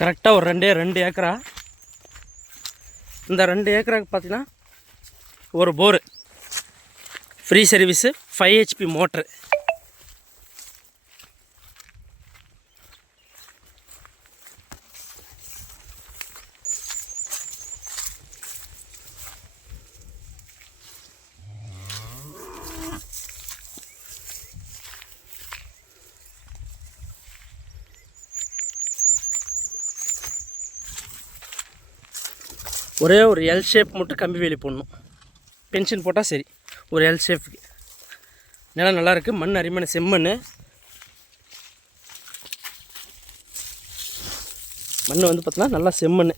கரெக்டாக ஒரு 2 ஏக்கரா. இந்த 2 ஏக்கராக்கு பார்த்தீங்கன்னா ஒரு bore, free service, 5 HP motor. ஒரே ஒரு எல் ஷேப் மட்டும் கம்பி வேலி போடணும். பென்ஷன் போட்டால் சரி. ஒரு எல் ஷேப்புக்கு நிலம் நல்லாயிருக்கு. மண் அரிமனை செம்மண். மண் வந்து பார்த்தீங்கன்னா நல்லா செம்மண்.